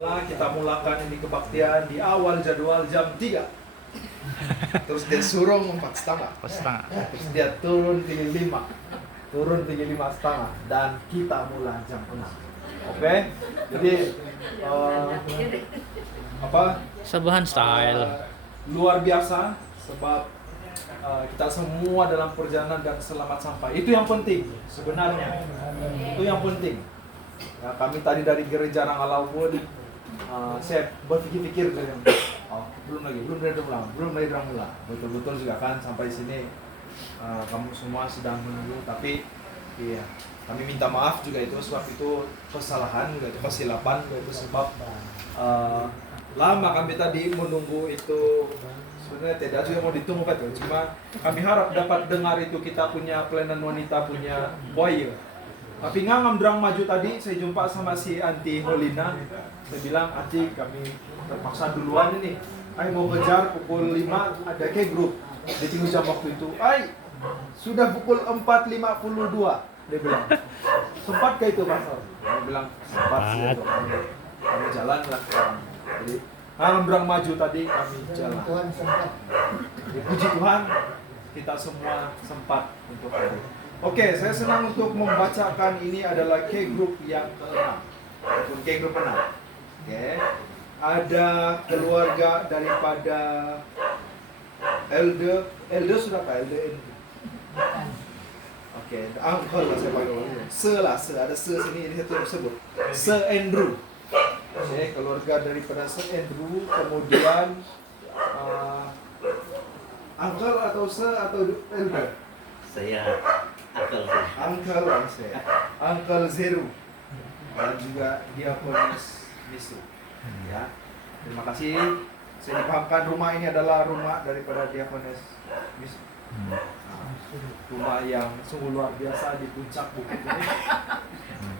Kita mulakan ini kebaktian di awal jadwal jam 3. Terus dia suruh 4:30. Terus dia turun tinggi 5. Turun tinggi 5:30 dan kita mulai jam 6. Oke? Jadi Sebahan style. Luar biasa sebab kita semua dalam perjalanan dan selamat sampai. Itu yang penting sebenarnya. Itu yang penting. Ya, kami tadi dari gereja Rangalau pun saya berpikir-pikir belum dari Drangula. Betul-betul juga kan sampai sini kamu semua sedang menunggu, tapi iya, kami minta maaf juga itu sebab itu kesalahan, juga itu kesilapan, juga itu sebab lama kami tadi menunggu itu. Sebenarnya tidak juga mau ditunggu Pak, cuma kami harap dapat dengar itu kita punya pelayanan wanita, punya choir. Tapi ngangam drang maju tadi, saya jumpa sama si Anti Holina. Saya bilang, Anti, kami terpaksa duluan ini. Ay mau kejar pukul 5, ada ke grup. Dia tunggu jam waktu itu. Ay, sudah pukul 4:52. Dia bilang, sempat ke itu Pastor? Dia bilang, sempat sih. Kami jalan lah sekarang. Jadi, ngangam drang maju tadi, kami jalan. Tuhan sempat. Puji Tuhan, kita semua sempat untuk hari. Oke, saya senang untuk membacakan ini adalah K group yang ke-6. Ataupun K group 6. Oke. Ada keluarga daripada Elde sudah Pak? Elde. Oke, uncle lah saya panggil. Ada sini ini satu sebut. Andrew. Oke, keluarga daripada Andrew, kemudian uncle atau Elde? Saya Uncle Zeru dan juga Diakonis Misu. Ya, terima kasih. Saya dipahamkan rumah ini adalah rumah daripada Diakonis Misu. Rumah yang sungguh luar biasa di puncak bukit ini.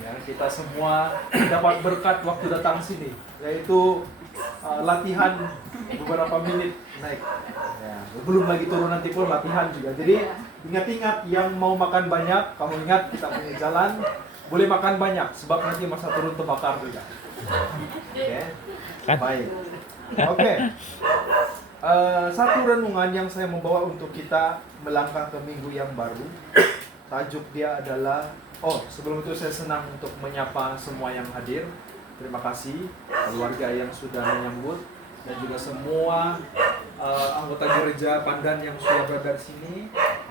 Ya, kita semua dapat berkat waktu datang sini, yaitu latihan beberapa menit naik. Ya, belum lagi turun nanti pun latihan juga. Jadi ingat-ingat yang mau makan banyak, kamu ingat kita punya jalan, boleh makan banyak sebab nanti masa turun terbakar juga. Oke. Baik. Oke. Satu renungan yang saya membawa untuk kita melangkah ke minggu yang baru. Tajuk dia adalah sebelum itu saya senang untuk menyapa semua yang hadir. Terima kasih keluarga yang sudah menyambut dan juga semua anggota gereja Pandan yang sudah berada di sini.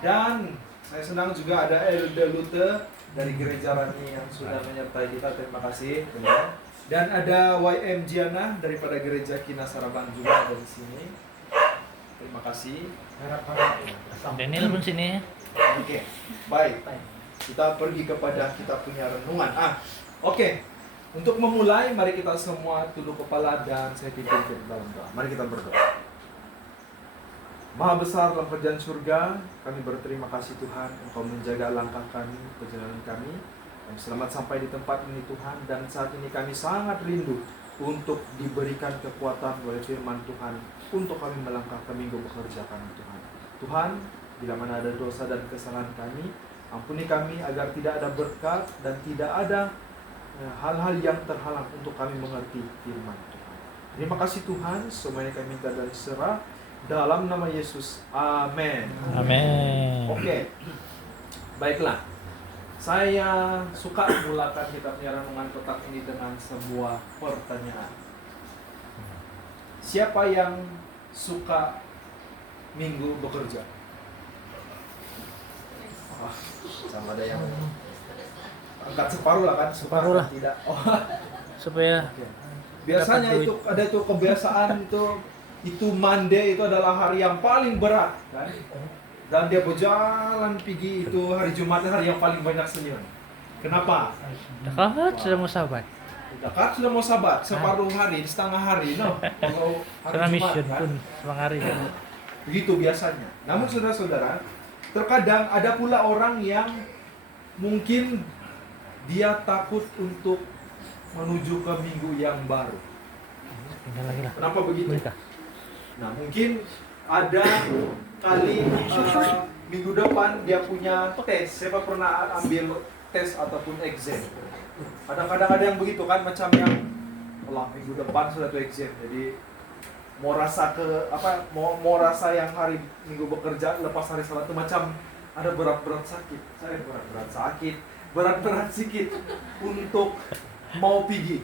Dan saya senang juga ada Elde Lute dari gereja Rani yang sudah menyertai kita. Terima kasih. Dan ada YM Giana daripada gereja Kinasaraban juga dari sini. Terima kasih. Daniel pun sini. Oke, baik. Kita pergi kepada kita punya renungan. Oke. Untuk memulai, mari kita semua tunduk kepala dan saya pimpin ke dalam doa. Mari kita berdoa. Maha besar dalam kerajaan surga, kami berterima kasih Tuhan, Engkau menjaga langkah kami, perjalanan kami. Kami selamat sampai di tempat ini Tuhan, dan saat ini kami sangat rindu untuk diberikan kekuatan oleh firman Tuhan untuk kami melangkah ke minggu bekerja kami Tuhan. Tuhan, bila mana ada dosa dan kesalahan kami, ampuni kami agar tidak ada berkat dan tidak ada hal-hal yang terhalang untuk kami mengerti firman Tuhan. Terima kasih Tuhan, semuanya kami minta dan serah dalam nama Yesus. Amin. Amin. Oke. Baiklah. Saya suka mulakan kita punya renungan petak ini dengan sebuah pertanyaan. Siapa yang suka minggu bekerja? Sama ada yang angkat separuh lah kan? Separuh lah. Tidak. Supaya Biasanya dapat duit. itu ada itu kebiasaan itu Monday itu adalah hari yang paling berat kan? Dan dia berjalan pergi itu hari Jumat hari yang paling banyak senyum. Kenapa? dekat sudah mau sahabat. Dekat sudah mau sabat separuh hari, setengah hari, no. Kalau Karena hari Jumat mission kan? pun semang hari. Begitu biasanya. Namun saudara-saudara, terkadang ada pula orang yang mungkin dia takut untuk menuju ke minggu yang baru. Tinggal lagi lah. Kenapa begitu? Menikah. Nah, mungkin ada kali minggu depan dia punya tes. Siapa pernah ambil tes ataupun exam? Kadang-kadang ada yang begitu kan, macam yang Allah minggu depan sudah tuh exam, jadi mau rasa mau rasa yang hari minggu bekerja lepas hari salat itu macam ada berat-berat sakit, saya berat-berat sakit untuk mau pergi.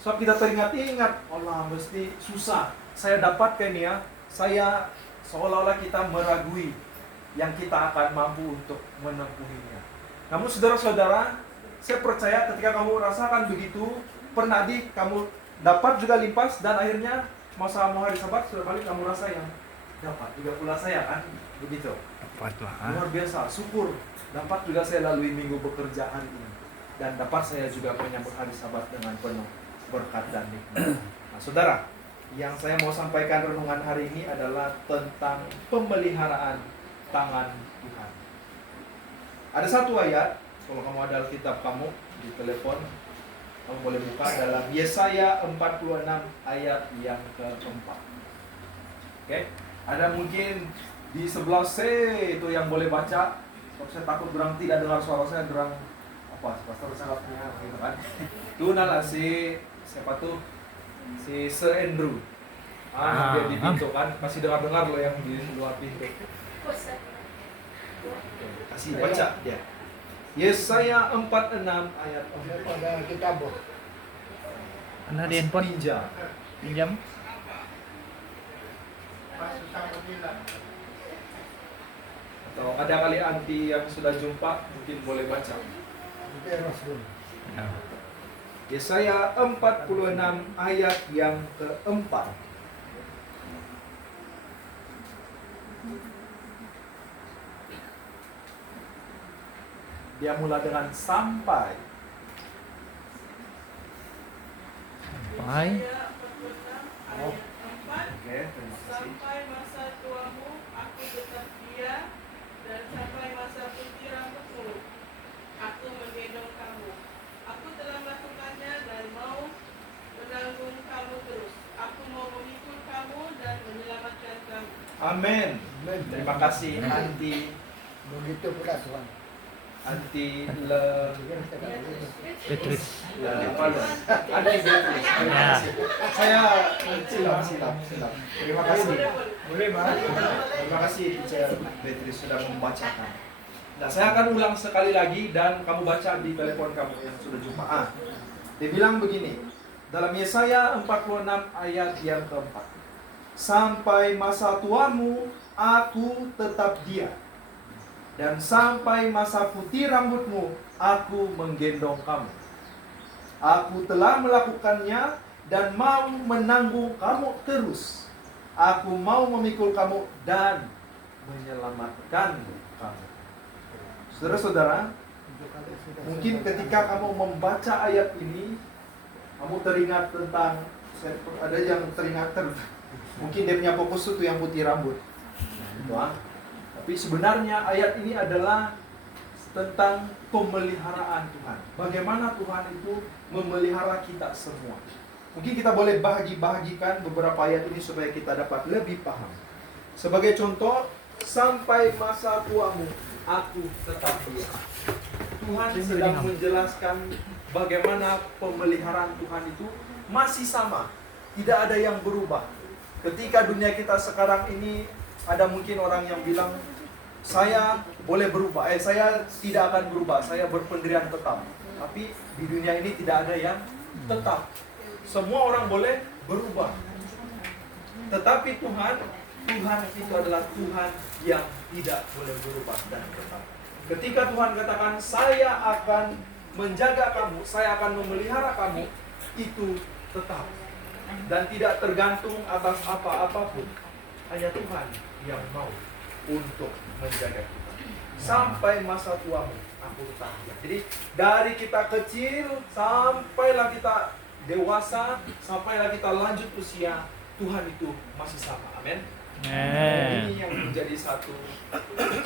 Sebab kita teringat-ingat, Allah mesti susah. Saya dapatkan ya, saya seolah-olah kita meragui yang kita akan mampu untuk menempuhinya. Namun saudara-saudara, saya percaya ketika kamu rasakan begitu, pernah kamu dapat juga limpas dan akhirnya masa mau hari Sabat sudah balik kamu rasa yang dapat juga pula saya kan begitu. Dapat lah. Luar biasa, syukur dapat juga saya lalui minggu pekerjaan ini dan dapat saya juga menyambut hari Sabat dengan penuh berkat dan nikmat. Nah, saudara, yang saya mau sampaikan renungan hari ini adalah tentang pemeliharaan tangan Tuhan. Ada satu ayat, kalau kamu ada Alkitab kamu di telepon, kamu boleh buka dalam Yesaya 46 ayat yang keempat. Oke, ada mungkin di sebelah C itu yang boleh baca. Kalau saya takut berang tidak dengar suara saya, berang apa? Pastor sangatnya gitu kan. Itu nala siapa tuh? Si Sir Andrew. Dia di pintu kan, masih dengar loh yang di luar pintu. Kasih baca dia. Yesaya 46 ayat 4. Ada kitab. Mana di handphone? Pinjam. Atau ada kali anti yang sudah jumpa mungkin boleh baca. Ya. Yesaya 46 ayat yang keempat. Dia mulai dengan sampai. Bye. Oke, terima kasih. Sampai masa tuamu, aku tetap dia, dan sampai masa putih rambutmu, aku menggendong kamu. Aku telah melakukannya dan mau menanggung kamu terus. Aku mau memikul kamu dan menyelamatkan kamu. Amin. Terima kasih anti Begitu pula Tuhan. anti Beatrice. anti Terima kasih. Saya silap. Terima kasih. Boleh Bang. Terima kasih Teacher Beatrice sudah membacakan. Nah, saya akan ulang sekali lagi dan kamu baca di telepon kamu yang sudah jumpa. Dia bilang begini, dalam Yesaya 46 ayat yang keempat. Sampai masa tuamu, aku tetap dia. Dan sampai masa putih rambutmu, aku menggendong kamu. Aku telah melakukannya dan mau menanggung kamu terus. Aku mau memikul kamu dan menyelamatkan kamu. Saudara-saudara, mungkin ketika kamu membaca ayat ini, kamu teringat tentang, ada yang teringat mungkin dia punya fokus itu yang putih rambut. Tapi sebenarnya ayat ini adalah tentang pemeliharaan Tuhan. Bagaimana Tuhan itu memelihara kita semua. Mungkin kita boleh bagikan beberapa ayat ini supaya kita dapat lebih paham. Sebagai contoh, sampai masa tuamu, aku tetap dia. Tuhan sedang menjelaskan bagaimana pemeliharaan Tuhan itu masih sama. Tidak ada yang berubah. Ketika dunia kita sekarang ini, ada mungkin orang yang bilang, saya boleh berubah, saya tidak akan berubah, saya berpendirian tetap. Tapi di dunia ini tidak ada yang tetap. Semua orang boleh berubah. Tetapi Tuhan itu adalah Tuhan yang tidak boleh berubah dan tetap. Ketika Tuhan katakan, saya akan menjaga kamu, saya akan memelihara kamu, itu tetap. Dan tidak tergantung atas apa-apapun. Hanya Tuhan yang mau untuk menjaga kita. Sampai masa tuamu, aku tetap dia. Jadi dari kita kecil, sampailah kita dewasa, sampailah kita lanjut usia, Tuhan itu masih sama. Amin. Ini yang menjadi satu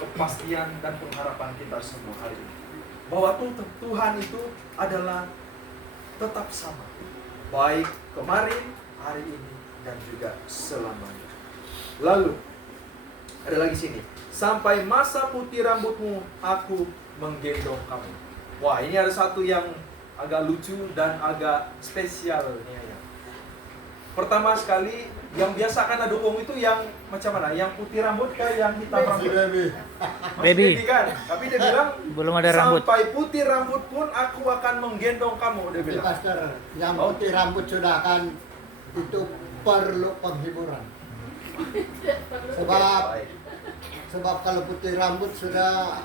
kepastian dan pengharapan kita semua hari ini. Bahwa Tuhan itu adalah tetap sama. Baik kemarin, hari ini, dan juga selamanya. Lalu, ada lagi sini. Sampai masa putih rambutmu, aku menggendong kamu. Wah, ini ada satu yang agak lucu dan agak spesial. Pertama sekali, yang biasa karena dukung itu yang macam mana? Yang putih rambut kah? Yang hitam rambut? Masih Baby. baby kan? Tapi dia bilang, Belum ada rambut. sampai putih rambut pun aku akan menggendong kamu, dia Tapi bilang. pastor, yang Oh. putih rambut sudah kan itu perlu penghiburan. Sebab kalau putih rambut sudah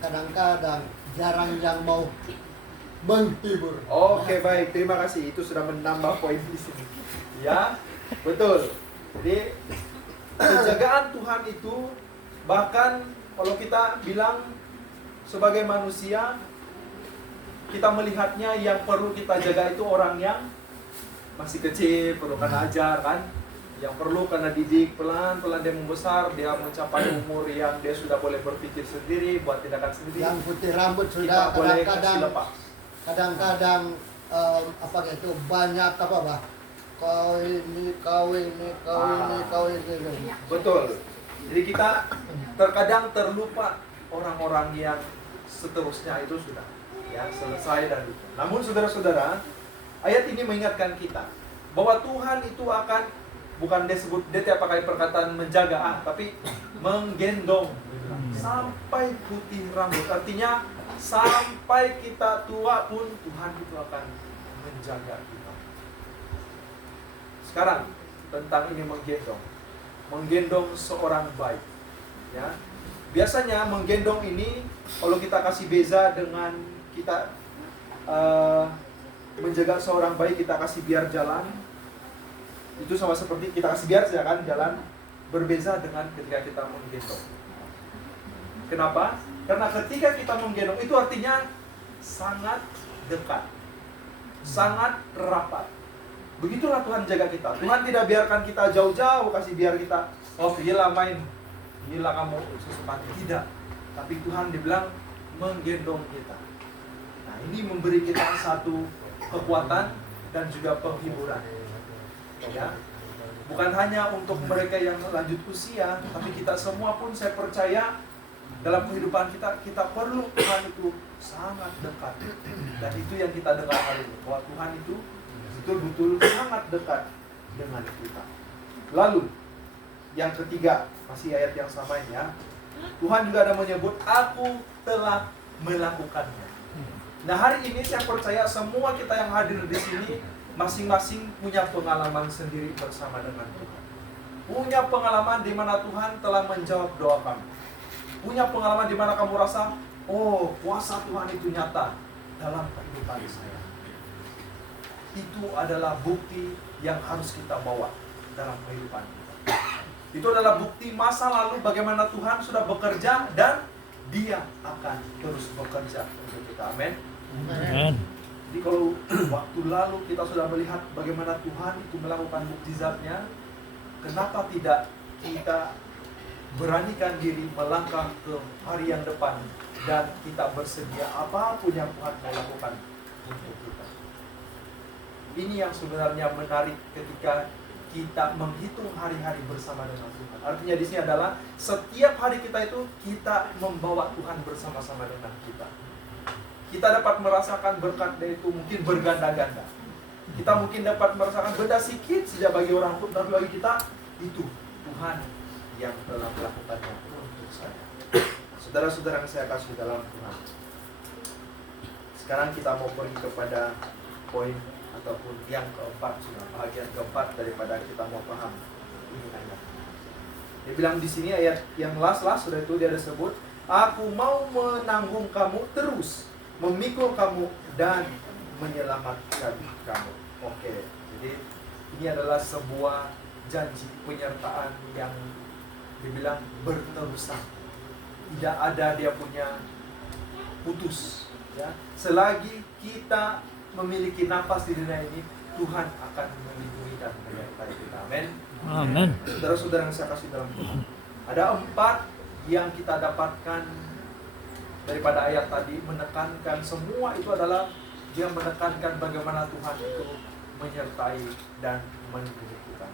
kadang-kadang jarang yang mau menghibur. Oke, baik, terima kasih. Itu sudah menambah poin di sini. Ya, betul. Jadi penjagaan Tuhan itu, bahkan kalau kita bilang sebagai manusia, kita melihatnya yang perlu kita jaga itu orang yang masih kecil, perlu kena ajar kan. Yang perlu kena didik, pelan-pelan dia membesar, dia mencapai umur yang dia sudah boleh berpikir sendiri, buat tindakan sendiri. Yang putih rambut Kita sudah boleh kasih kadang-kadang lepas. kadang-kadang apa itu banyak apa bah? Kau ini. Betul. Jadi kita terkadang terlupa orang-orang yang seterusnya itu sudah ya selesai dan lupa. Namun saudara-saudara, ayat ini mengingatkan kita bahwa Tuhan itu akan bukan dia tiap pakai perkataan menjaga tapi menggendong sampai putih rambut. Artinya sampai kita tua pun Tuhan itu akan menjaga kita. Sekarang tentang ini menggendong seorang baik, ya. Biasanya menggendong ini kalau kita kasih beza dengan kita menjaga seorang baik, kita kasih biar jalan, itu sama seperti kita kasih biar saja kan jalan, berbeza dengan ketika kita menggendong. Kenapa? Karena ketika kita menggendong itu artinya sangat dekat, sangat rapat. Begitulah Tuhan jaga kita. Tuhan tidak biarkan kita jauh-jauh, kasih biar kita, oh gila main, gila kamu sesuatu. Tidak. Tapi Tuhan dibilang menggendong kita. Nah ini memberi kita satu kekuatan dan juga penghiburan. Ya. Bukan hanya untuk mereka yang lanjut usia, tapi kita semua pun saya percaya dalam kehidupan kita perlu Tuhan itu sangat dekat. Dan itu yang kita dengar hari ini, bahwa Tuhan itu betul-betul sangat dekat dengan kita. Lalu yang ketiga, masih ayat yang sama ini ya. Tuhan juga ada menyebut, aku telah melakukannya. Nah hari ini saya percaya semua kita yang hadir di sini masing-masing punya pengalaman sendiri bersama dengan Tuhan. Punya pengalaman di mana Tuhan telah menjawab doa kami. Punya pengalaman di mana kamu rasa, oh kuasa Tuhan itu nyata dalam kehidupan saya. Itu adalah bukti yang harus kita bawa dalam kehidupan kita. Itu adalah bukti masa lalu bagaimana Tuhan sudah bekerja dan Dia akan terus bekerja untuk kita. Amin. Amen. Jadi kalau waktu lalu kita sudah melihat bagaimana Tuhan itu melakukan mukjizatnya, kenapa tidak kita beranikan diri melangkah ke hari yang depan dan kita bersedia apapun yang Tuhan mau lakukan untuk kita. Ini yang sebenarnya menarik ketika kita menghitung hari-hari bersama dengan Tuhan. Artinya di sini adalah setiap hari kita itu kita membawa Tuhan bersama-sama dengan kita. Kita dapat merasakan berkat itu mungkin berganda-ganda. Kita mungkin dapat merasakan benda sedikit saja bagi orang pun, tapi bagi kita itu Tuhan yang telah melakukannya untuk saya. Saudara-saudara yang saya kasih dalam Tuhan. Sekarang kita mau pergi kepada poin ataupun yang keempat, sudah bagian keempat daripada kita mau paham ini ayat. Dia bilang di sini ayat yang last sudah itu dia ada sebut, aku mau menanggung kamu terus, memikul kamu dan menyelamatkan kamu. Oke, jadi ini adalah sebuah janji penyertaan yang dibilang berterusan. Tidak ada dia punya putus. Ya, selagi kita memiliki nafas di dunia ini, Tuhan akan melindungi dan menyertai kita. Amin. Amen. Saudara-saudara yang saya kasih dalam Tuhan, ada 4 yang kita dapatkan daripada ayat tadi, menekankan semua itu adalah dia menekankan bagaimana Tuhan itu menyertai dan melindungi kita.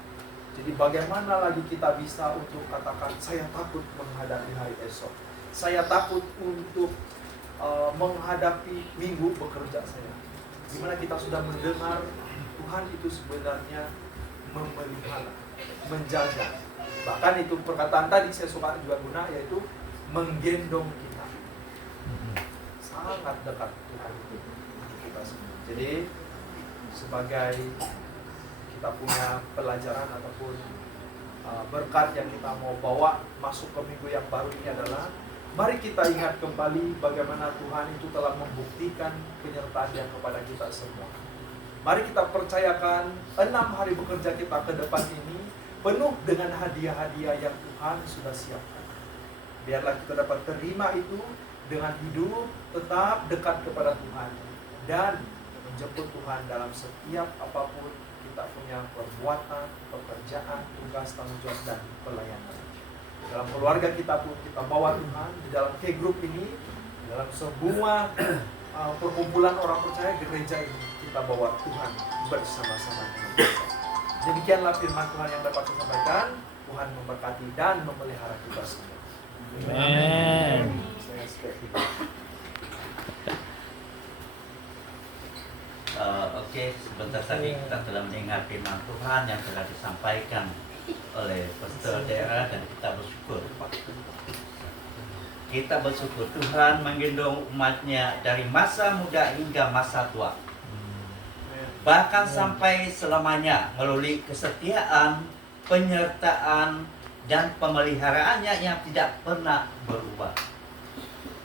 Jadi bagaimana lagi kita bisa untuk katakan saya takut menghadapi hari esok, saya takut untuk menghadapi minggu bekerja saya. Dimana kita sudah mendengar Tuhan itu sebenarnya memelihara, menjaga. Bahkan itu perkataan tadi saya suka juga guna, yaitu menggendong kita. Sangat dekat Tuhan itu untuk kita semua. Jadi sebagai kita punya pelajaran ataupun berkat yang kita mau bawa masuk ke minggu yang baru ini adalah, mari kita ingat kembali bagaimana Tuhan itu telah membuktikan penyertaan-Nya kepada kita semua. Mari kita percayakan 6 hari bekerja kita ke depan ini penuh dengan hadiah-hadiah yang Tuhan sudah siapkan. Biarlah kita dapat terima itu dengan hidup tetap dekat kepada Tuhan dan menjemput Tuhan dalam setiap apapun kita punya perbuatan, pekerjaan, tugas, tanggung jawab, dan pelayanan. Dalam keluarga kita pun kita bawa Tuhan, di dalam K-Group ini, dalam semua perkumpulan orang percaya gereja ini, kita bawa Tuhan bersama-sama dengan kita. Demikianlah firman Tuhan yang dapat saya sampaikan. Tuhan memberkati dan memelihara kita semua. Amin. Saya stay. Oke, sebentar tadi kita telah mendengar firman Tuhan yang telah disampaikan oleh pastor daerah dan kita bersyukur. Kita bersyukur Tuhan menggendong umatnya dari masa muda hingga masa tua. Bahkan sampai selamanya melalui kesetiaan, penyertaan, dan pemeliharaannya yang tidak pernah berubah.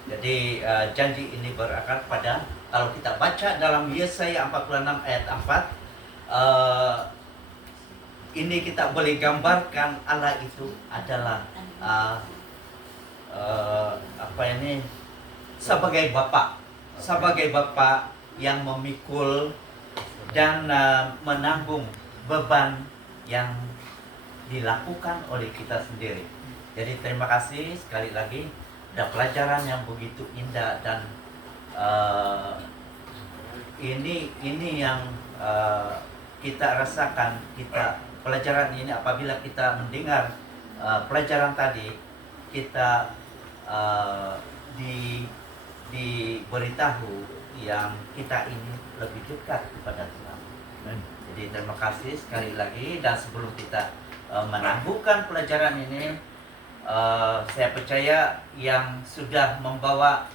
Jadi janji ini berakar pada, kalau kita baca dalam Yesaya 46 ayat 4, ini kita boleh gambarkan Allah itu adalah sebagai Bapa yang memikul dan menanggung beban yang dilakukan oleh kita sendiri. Jadi terima kasih sekali lagi, ada pelajaran yang begitu indah dan ini yang kita rasakan. Pelajaran ini apabila kita mendengar pelajaran tadi, kita diberitahu yang kita ini lebih dekat kepada Tuhan. Jadi terima kasih sekali lagi, dan sebelum kita menangguhkan pelajaran ini, saya percaya yang sudah membawa